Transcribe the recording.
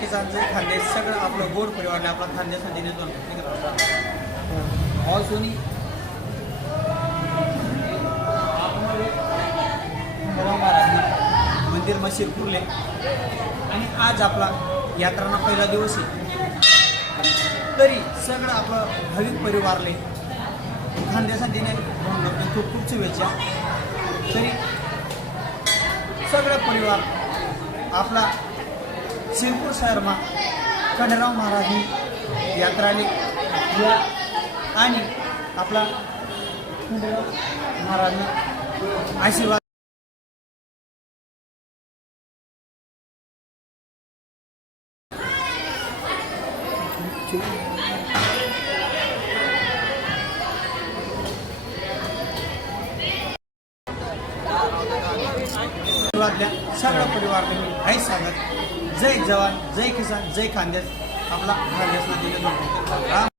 किसानचं खानदेश सगळं आपलं गोड परिवारने आपला खानदेशमध्ये नेतो ऑल सोनी मंदिर मशीद कुर्ले आणि आज आपला यात्रांना पहिला दिवस आहे. तरी सगळं आपलं भाविक परिवारले खानदेशात येणे खूप खूप शुभेच्छा. तरी सगळं परिवार आपला शिरपूर शहरमा खंडेराव महाराज यात्राले या आणि आपला खंडेराव महाराज आशीर्वाद द्या. सगळं परिवारने मी काहीच सांगत. जय जवान, जय किसान, जय खानदेश. आपला खानदेशला दिले